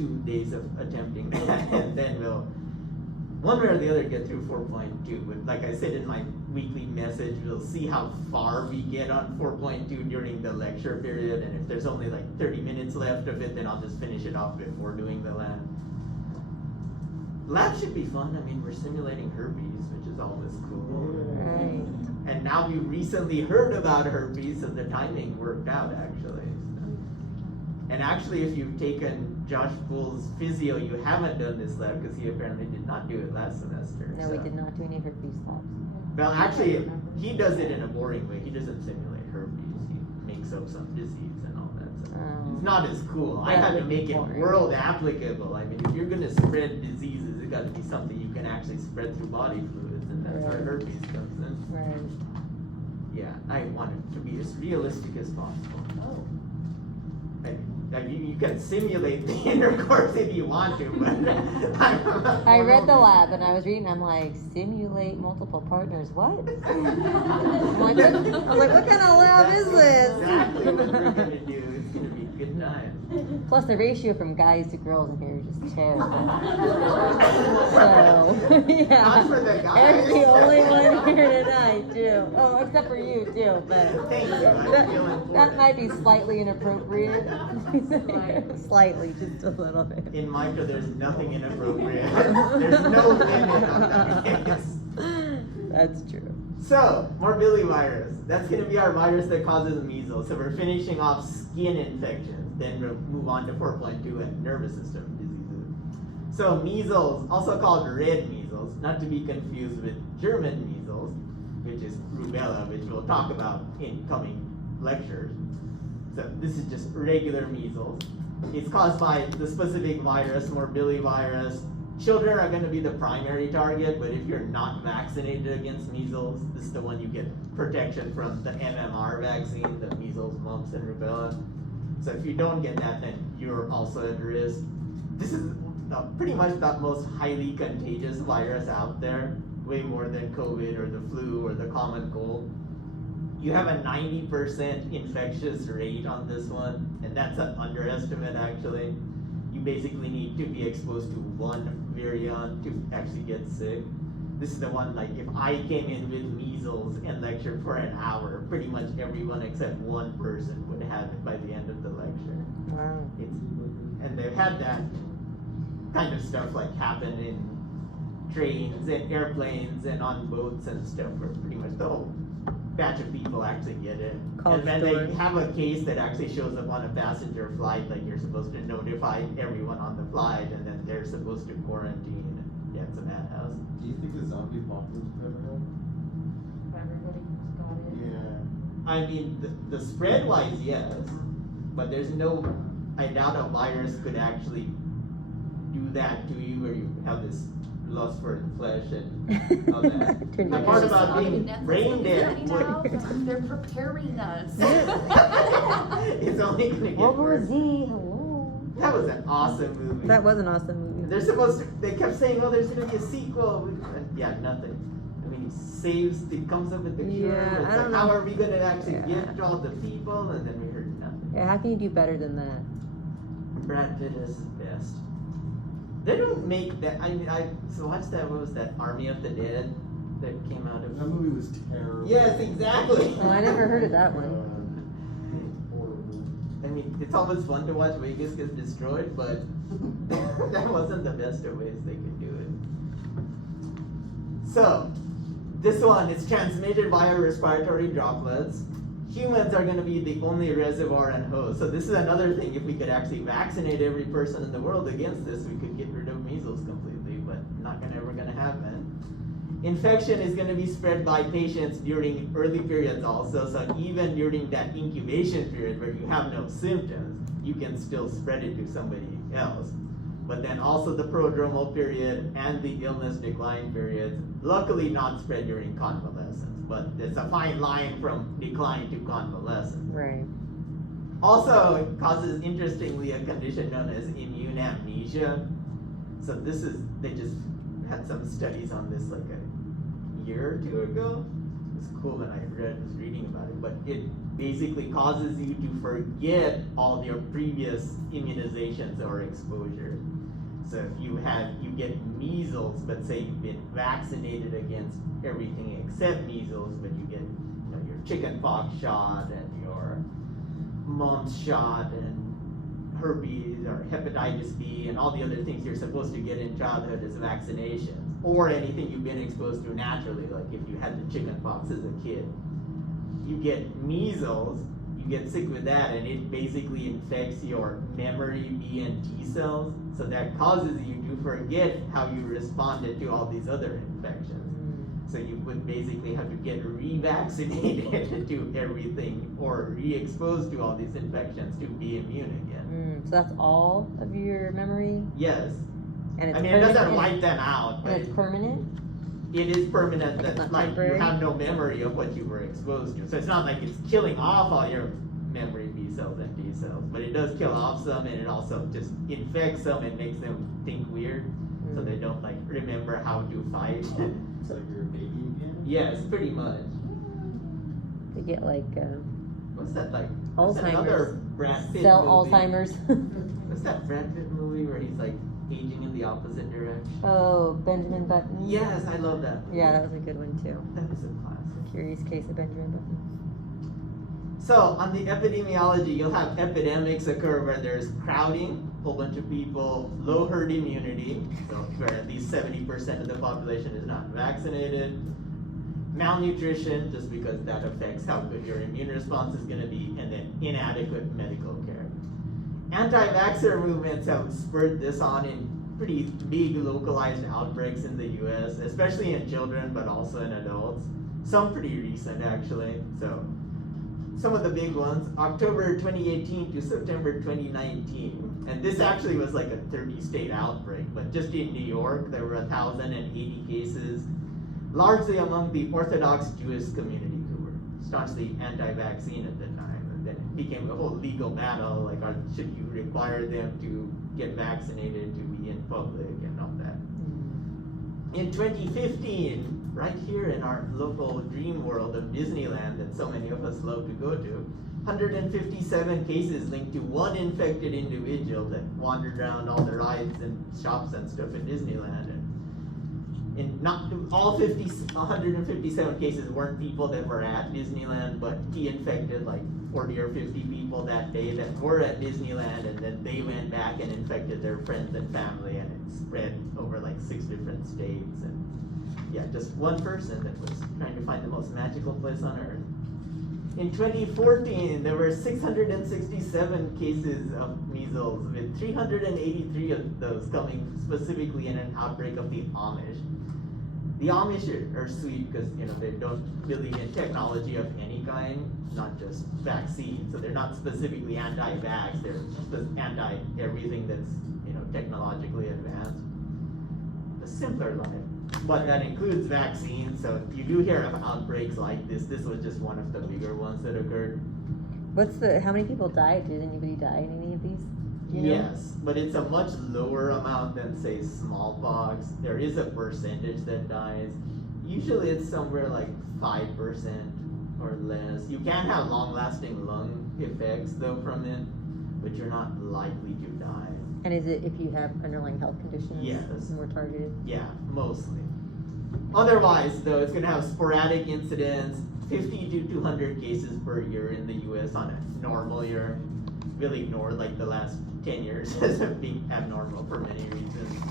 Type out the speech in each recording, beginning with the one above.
2 days of attempting that, and then we'll, one way or the other, get through 4.2. But like I said in my weekly message, we'll see how far we get on 4.2 during the lecture period, and if there's only like 30 minutes left of it, then I'll just finish it off before doing the lab. Lab should be fun. I mean, we're simulating herpes, which is always cool. Right. And now we recently heard about herpes, so the timing worked out actually. And actually, if you've taken Josh Poole's physio, you haven't done this lab because he apparently did not do it last semester. No, we did not do any herpes labs. Well, actually, he does it in a boring way. He doesn't simulate herpes. He makes up some disease and all that. So it's not as cool. I had to make it world applicable. I mean, if you're going to spread diseases, it got to be something you can actually spread through body fluids, and that's where herpes comes in. Right. Yeah, I want it to be as realistic as possible. Oh. You can simulate the intercourse if you want to, but I read the lab and I was reading. I'm like, simulate multiple partners. What? I'm like, I was like, what kind of lab is this? Exactly what we're gonna do. It's gonna be a good time. Plus, the ratio from guys to girls in here is just terrible. So, yeah. Not for the guys. Eric's the only one here tonight, too. Oh, except for you, too. But Thank you. I'm feeling that might be slightly inappropriate. Slightly, just a little bit. In micro, there's nothing inappropriate. There's no limit on that. That's true. So, morbillivirus. That's going to be our virus that causes measles. So we're finishing off skin infections. Then we'll move on to 4.2 and nervous system diseases. So measles, also called red measles, not to be confused with German measles, which is rubella, which we'll talk about in coming lectures. So this is just regular measles. It's caused by the specific virus, morbillivirus. Children are going to be the primary target, but if you're not vaccinated against measles, this is the one you get protection from the MMR vaccine, the measles, mumps, and rubella. So if you don't get that, then you're also at risk. This is pretty much the most highly contagious virus out there, way more than COVID or the flu or the common cold. You have a 90% infectious rate on this one, and that's an underestimate actually. You basically need to be exposed to one virion to actually get sick. This is the one, like, if I came in with measles and lectured for an hour, pretty much everyone except one person would have it by the end of the lecture. Wow. And they've had that kind of stuff like happen in trains and airplanes and on boats and stuff, where pretty much the whole batch of people actually get it. College and then story. they have a case that actually shows up on a passenger flight, like you're supposed to notify everyone on the flight, and then they're supposed to quarantine. Yeah, it's a madhouse. Do you think the zombie apocalypse could ever happen? Everybody's got it. Yeah. I mean, the spread-wise, yes, but there's no, I doubt a virus could actually do that to you, where you have this lust for flesh and all that. Turn The your part head. about being brain dead would, They're preparing us. it's only gonna get World War worse. Z, hello. That was an awesome movie. That was an awesome movie. They're supposed to, they kept saying, oh, there's gonna be a sequel. And yeah, nothing. I mean, he comes up with the cure. Yeah, It's I like, don't how know. are we gonna actually Yeah. get to all the people? And then we heard nothing. Yeah, how can you do better than that? Brad Pitt is his best. They don't make that. I mean, so watched that. What was that? Army of the Dead that came out of. That movie was terrible. Yes, exactly. Oh, I never heard of that one. Horrible. I mean, it's always fun to watch Vegas get destroyed, but that wasn't the best of ways they could do it. So, this one is transmitted via respiratory droplets. Humans are going to be the only reservoir and host. So this is another thing. If we could actually vaccinate every person in the world against this, we could get rid of measles completely, but not ever going to happen. Infection is going to be spread by patients during early periods also. So even during that incubation period where you have no symptoms, you can still spread it to somebody else. But then also the prodromal period and the illness decline periods, luckily not spread during convalescence. But there's a fine line from decline to convalescence. Right. Also, it causes, interestingly, a condition known as immune amnesia. So this is, they just had some studies on this like a year or two ago. It was cool when I was reading about it. But it basically causes you to forget all your previous immunizations or exposure. So if you get measles, but say you've been vaccinated against everything except measles, but you get your chickenpox shot and your mumps shot and herpes or hepatitis B and all the other things you're supposed to get in childhood as vaccinations, or anything you've been exposed to naturally, like if you had the chickenpox as a kid. You get measles, you get sick with that, and it basically infects your memory B and T cells, so that causes you to forget how you responded to all these other infections. So you would basically have to get revaccinated to everything or re-exposed to all these infections to be immune again. So that's all of your memory? Yes. And it's I mean, it doesn't permanent- wipe them out, but And it's permanent? it is permanent It's that not like you temporary? have no memory of what you were exposed to. So it's not like it's killing off all your memory B cells and T cells, but it does kill off some, and it also just infects them and makes them think weird, so they don't like remember how to fight. It's like you're a baby again? Yes, pretty much. They get like What's that like? What's that Alzheimer's. other Brad Pitt Cell movie? Alzheimer's. What's that Brad Pitt movie where he's like aging in the opposite direction? Oh, Benjamin Button? Yes, I love that movie. Yeah, that was a good one too. That is a classic. Curious Case of Benjamin Button. So on the epidemiology, you'll have epidemics occur where there's crowding, a whole bunch of people, low herd immunity, so where at least 70% of the population is not vaccinated, malnutrition, just because that affects how good your immune response is going to be, and then inadequate medical care. Anti-vaxxer movements have spurred this on in pretty big localized outbreaks in the US, especially in children, but also in adults. Some pretty recent actually. So some of the big ones, October 2018 to September 2019. And this actually was like a 30-state outbreak, but just in New York, there were 1,080 cases, largely among the Orthodox Jewish community who were staunchly anti-vaccine at the time. And then it became a whole legal battle, like should you require them to get vaccinated to be in public and all that. In 2015, right here in our local dream world of Disneyland that so many of us love to go to, 157 cases linked to one infected individual that wandered around all the rides and shops and stuff in Disneyland. And in not all 157 cases weren't people that were at Disneyland, but he infected like 40 or 50 people that day that were at Disneyland, and then they went back and infected their friends and family, and it spread over like 6 different states. And yeah, just one person that was trying to find the most magical place on earth. In 2014, there were 667 cases of measles, with 383 of those coming specifically in an outbreak of the Amish. The Amish are sweet because they don't believe in technology of any kind, not just vaccines. So they're not specifically anti-vax; they're just anti-everything that's technologically advanced. A simpler life. But that includes vaccines, so you do hear of outbreaks like this. This was just one of the bigger ones that occurred. How many people died? Did anybody die in any of these? Do you know? Yes, but it's a much lower amount than, say, smallpox. There is a percentage that dies. Usually it's somewhere like 5% or less. You can have long-lasting lung effects, though, from it, but you're not likely to die. And is it if you have underlying health conditions? Yes. More targeted? Yeah, mostly. Otherwise, though, it's going to have sporadic incidents, 50 to 200 cases per year in the U.S. on a normal year. We'll ignore like the last 10 years as being abnormal for many reasons.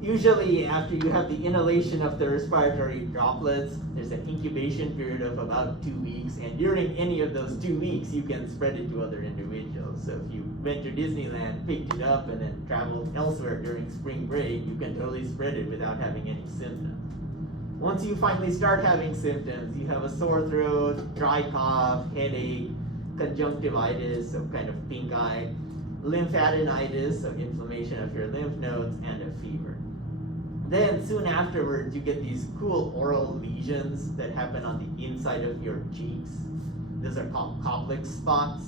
Usually, after you have the inhalation of the respiratory droplets, there's an incubation period of about 2 weeks, and during any of those 2 weeks, you can spread it to other individuals. So if you went to Disneyland, picked it up, and then traveled elsewhere during spring break, you can totally spread it without having any symptoms. Once you finally start having symptoms, you have a sore throat, dry cough, headache, conjunctivitis, so kind of pink eye, lymphadenitis, so inflammation of your lymph nodes, and a fever. Then soon afterwards, you get these cool oral lesions that happen on the inside of your cheeks. Those are called Koplik spots.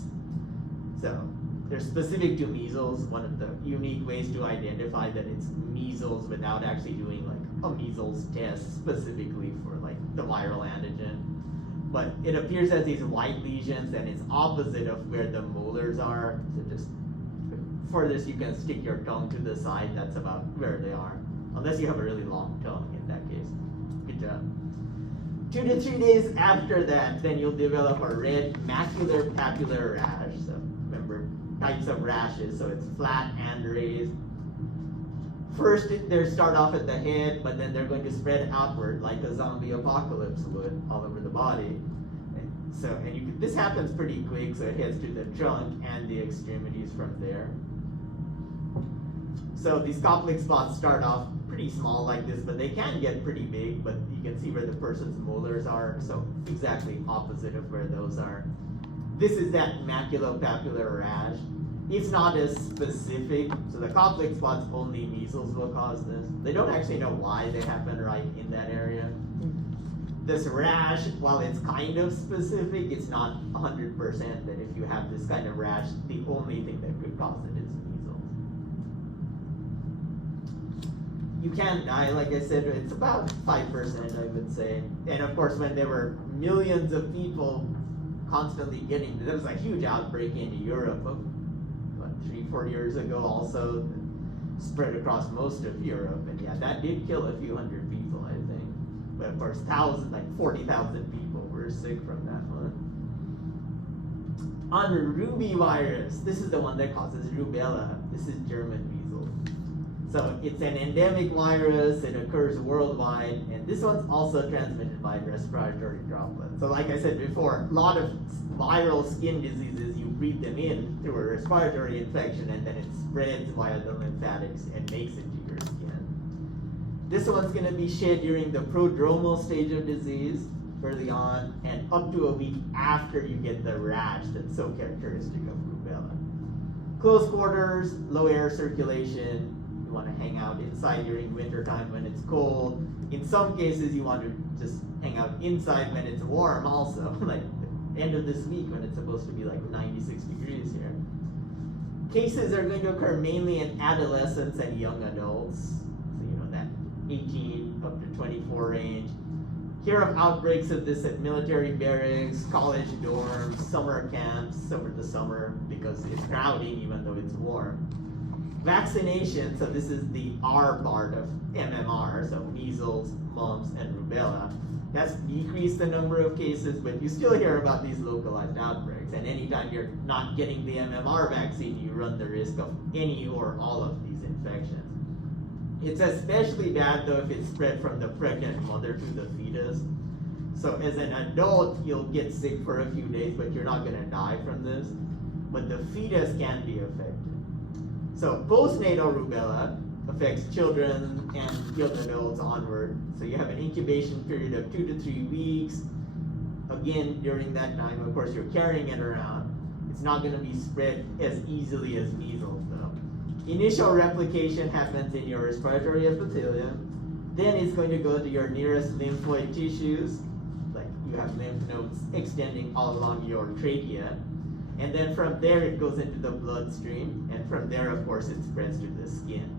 So they're specific to measles. One of the unique ways to identify that it's measles without actually doing like a measles test specifically for like the viral antigen. but it appears as these white lesions, and it's opposite of where the molars are. So just for this, you can stick your tongue to the side. That's about where they are, unless you have a really long tongue. In that case, good job. 2 to 3 days after that, then you'll develop a red macular papular rash. So remember, types of rashes. So it's flat and raised. First, they start off at the head, but then they're going to spread outward like a zombie apocalypse would, all over the body. This happens pretty quick, so it heads to the trunk and the extremities from there. So these Koplik spots start off pretty small like this, but they can get pretty big, but you can see where the person's molars are, so exactly opposite of where those are. This is that maculopapular rash. It's not as specific, so the Koplik spots, only measles will cause this. They don't actually know why they happen right in that area. This rash, while it's kind of specific, it's not 100% that if you have this kind of rash, the only thing that could cause it is measles. You can die, like I said, it's about 5%, I would say. And of course, when there were millions of people constantly getting, there was a huge outbreak in Europe of 3-4 years ago also, spread across most of Europe, and yeah, that did kill a few hundred people, I think. But of course, thousands, like 40,000 people were sick from that one. On rubivirus, this is the one that causes rubella. This is German measles. So it's an endemic virus, it occurs worldwide, and this one's also transmitted by respiratory droplets. So like I said before, a lot of viral skin diseases, you breathe them in through a respiratory infection, and then it spreads via the lymphatics and makes it to your skin. This one's going to be shed during the prodromal stage of disease, early on, and up to a week after you get the rash that's so characteristic of rubella. Close quarters, low air circulation. You want to hang out inside during winter time when it's cold. In some cases, you want to just hang out inside when it's warm also, like end of this week when it's supposed to be like 96 degrees here. Cases are going to occur mainly in adolescents and young adults, so you know that 18 up to 24 range. Hear of outbreaks of this at military barracks, college dorms, summer camps over the summer because it's crowding even though it's warm. Vaccination, so this is the R part of MMR, so measles, mumps, and rubella. That's decreased the number of cases, but you still hear about these localized outbreaks. And anytime you're not getting the MMR vaccine, you run the risk of any or all of these infections. It's especially bad though if it's spread from the pregnant mother to the fetus. So as an adult, you'll get sick for a few days, but you're not gonna die from this. But the fetus can be affected. So postnatal rubella affects children and young adults onward. So you have an incubation period of 2 to 3 weeks. Again, during that time, of course, you're carrying it around. It's not going to be spread as easily as measles, though. Initial replication happens in your respiratory epithelium. Then it's going to go to your nearest lymphoid tissues, like you have lymph nodes extending all along your trachea. And then from there, it goes into the bloodstream. And from there, of course, it spreads to the skin.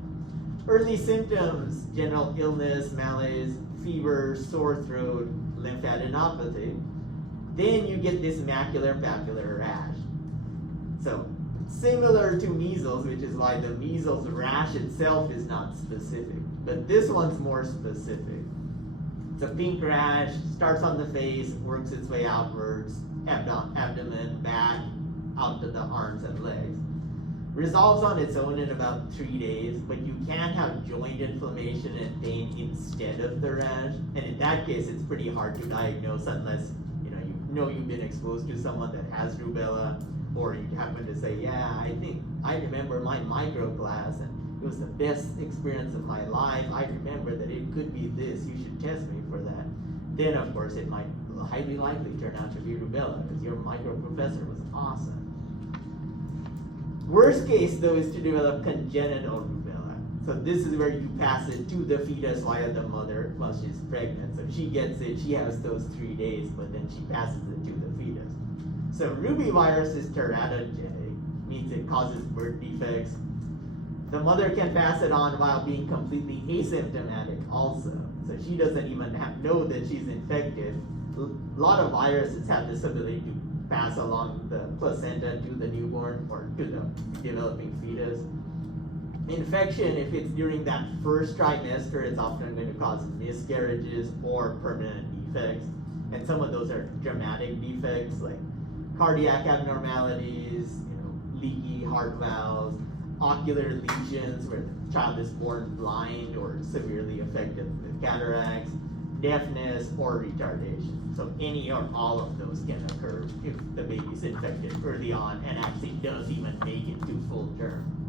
Early symptoms, general illness, malaise, fever, sore throat, lymphadenopathy. Then you get this macular papular rash. So similar to measles, which is why the measles rash itself is not specific. But this one's more specific. It's a pink rash, starts on the face, works its way outwards, abdomen, back, out to the arms and legs. Resolves on its own in about 3 days, but you can have joint inflammation and pain instead of the rash. And in that case, it's pretty hard to diagnose unless you know you've been exposed to someone that has rubella, or you happen to say, yeah, I remember my micro class and it was the best experience of my life. I remember that it could be this. You should test me for that. Then of course it might highly likely turn out to be rubella because your micro professor was awesome. Worst case, though, is to develop congenital rubella. So this is where you pass it to the fetus via the mother while she's pregnant. So she gets it, she has those 3 days, but then she passes it to the fetus. So rubivirus is teratogenic, means it causes birth defects. The mother can pass it on while being completely asymptomatic also. So she doesn't even know that she's infected a lot of viruses have this ability to pass along the placenta to the newborn or to the developing fetus. Infection, if it's during that first trimester, it's often going to cause miscarriages or permanent defects. And some of those are dramatic defects like cardiac abnormalities, leaky heart valves, ocular lesions where the child is born blind or severely affected with cataracts, deafness, or retardation. So any or all of those can occur if the baby's infected early on and actually does even make it to full term.